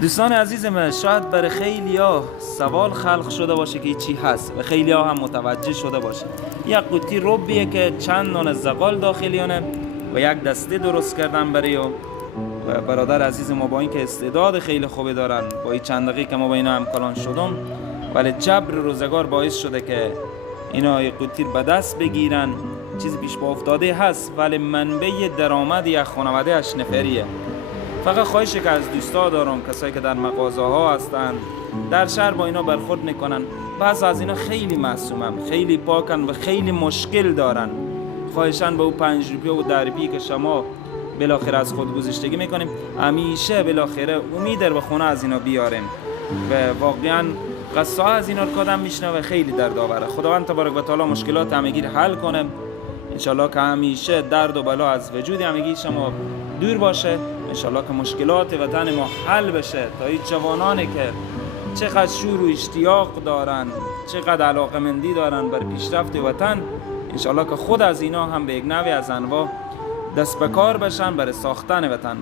دوستان عزیزم، شاید برای خیلی ها سوال خلق شده باشه که چی هست و خیلی ها هم متوجه شده باشه. یک قوطی ربیه که چند نان زغال داخلیانه و یک دسته درست کردن برای و برادر عزیز ما با اینکه استعداد خیلی خوبی دارن، با این چند دقیقه که ما با اینا همکلان شدم، ولی جبر روزگار باعث شده که اینا این قوطی به دست بگیرن. چیزی پیش با افتاده هست ولی منبع درآمد یک خانواده 8 نفریه. فقط خواهشی که از دوستا دارم، کسایی که در مغازه ها هستن در شهر با اینا برخورد میکنن، بعض از اینا خیلی معصومن، خیلی پاکن و خیلی مشکل دارن. خواهشان به او 5 روپیه و 10 روپیه که شما بالاخره از خود گذشتگی میکنیم، همیشه بالاخره امید به خونه از اینا بیاریم و واقعا قصه ها از اینا رو کدام میشنه و خیلی دردآوره. خداوند تبارک و تعالی مشکلات همگی رو حل کنه انشالله، که همیشه درد و بلا از وجود همگی شما دور باشه انشالله، که مشکلات وطن ما حل بشه تا این جوانانی که چقدر شور و اشتیاق دارن، چقدر علاقمندی دارن بر پیشرفت وطن، انشالله که خود از اینا هم به یک نوع از انواع دست به کار بشن برای ساختن وطن.